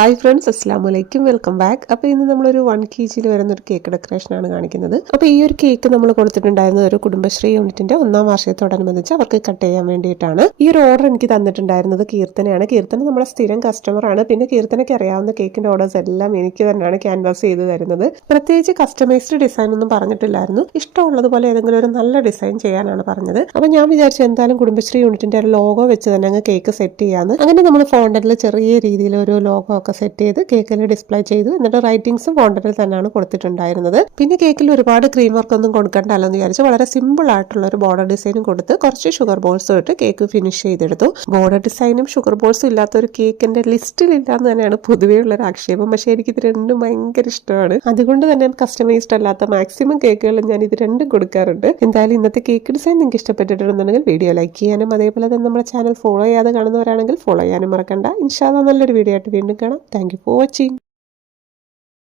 Hi friends, അസ്സലാമലൈക്കും, welcome back. അപ്പോൾ ഇന്ന് നമ്മളൊരു 1 kg വരുന്ന ഒരു കേക്ക് ഡെക്കറേഷനാണ് കാണിക്കുന്നത്. അപ്പോൾ ഈ ഒരു കേക്ക് നമ്മൾ കൊടുത്തിട്ടുണ്ടായിരുന്നത് ഒരു കുടുംബശ്രീ യൂണിറ്റിന്റെ 1ാം വാർഷികത്തോടനുബന്ധിച്ച് അവർക്ക് കട്ട് ചെയ്യാൻ വേണ്ടിയിട്ടാണ്. ഈ ഒരു ഓർഡർ എനിക്ക് തന്നിട്ടുണ്ടായിരുന്നത് കീർത്തനയാണ്. കീർത്തന നമ്മുടെ സ്ഥിരം കസ്റ്റമറാണ്. പിന്നെ കീർത്തനയ്ക്ക് അറിയാവുന്ന കേക്കിന്റെ ഓർഡേഴ്സ് എല്ലാം എനിക്ക് തന്നെയാണ് ക്യാൻവാസ് ചെയ്ത് തരുന്നത്. പ്രത്യേകിച്ച് കസ്റ്റമൈസ്ഡ് ഡിസൈൻ ഒന്നും പറഞ്ഞിട്ടില്ലായിരുന്നു. ഇഷ്ടമുള്ളതുപോലെ ഏതെങ്കിലും ഒരു നല്ല ഡിസൈൻ ചെയ്യാനാണ് പറഞ്ഞത്. അപ്പോൾ ഞാൻ വിചാരിച്ചു എന്തായാലും കുടുംബശ്രീ യൂണിറ്റിന്റെ ഒരു ലോഗോ വെച്ച് തന്നെ അങ്ങ് കേക്ക് സെറ്റ് ചെയ്യാന്ന്. അങ്ങനെ നമ്മൾ ഫോണ്ടന്റിൽ ചെറിയ രീതിയിൽ ഒരു ലോഗോ ഒക്കെ സെറ്റ് ചെയ്ത് കേക്കിൽ ഡിസ്പ്ലേ ചെയ്തു. എന്നിട്ട് റൈറ്റിംഗ്സും ഫോണ്ടന്റിൽ തന്നെയാണ് കൊടുത്തിട്ടുണ്ടായിരുന്നത്. പിന്നെ കേക്കിൽ ഒരുപാട് ക്രീം വർക്ക് ഒന്നും കൊടുക്കണ്ടല്ലോ എന്ന് വിചാരിച്ച് വളരെ സിമ്പിൾ ആയിട്ടുള്ള ഒരു ബോർഡർ ഡിസൈനും കൊടുത്ത് കുറച്ച് ഷുഗർ ബോൾസും ഇട്ട് കേക്ക് ഫിനിഷ് ചെയ്തെടുത്തു. ബോർഡർ ഡിസൈനും ഷുഗർ ബോൾസും ഇല്ലാത്ത ഒരു കേക്കിന്റെ ലിസ്റ്റിൽ ഇല്ലാന്ന് തന്നെയാണ് പൊതുവേ ഉള്ള ഒരു ആക്ഷേപം. പക്ഷേ എനിക്ക് ഇത് രണ്ടും ഭയങ്കര ഇഷ്ടമാണ്. അതുകൊണ്ട് തന്നെ കസ്റ്റമൈസ്ഡ് അല്ലാത്ത മാക്സിമം കേക്കുകളിൽ ഞാൻ ഇത് രണ്ടും കൊടുക്കാറുണ്ട്. എന്തായാലും ഇന്നത്തെ കേക്ക് ഡിസൈൻ നിങ്ങൾക്ക് ഇഷ്ടപ്പെട്ടിട്ടുണ്ടെന്നുണ്ടെങ്കിൽ വീഡിയോ ലൈക്ക് ചെയ്യാനും അതേപോലെ തന്നെ നമ്മുടെ ചാനൽ ഫോളോ ചെയ്യാതെ കാണുന്നവരാണെങ്കിൽ ഫോളോ ചെയ്യാനും മറക്കണ്ട. ഇൻഷാ അല്ലാഹ് നല്ലൊരു വീഡിയോ ആയിട്ട് വീണ്ടും കാണാം. Thank you for watching.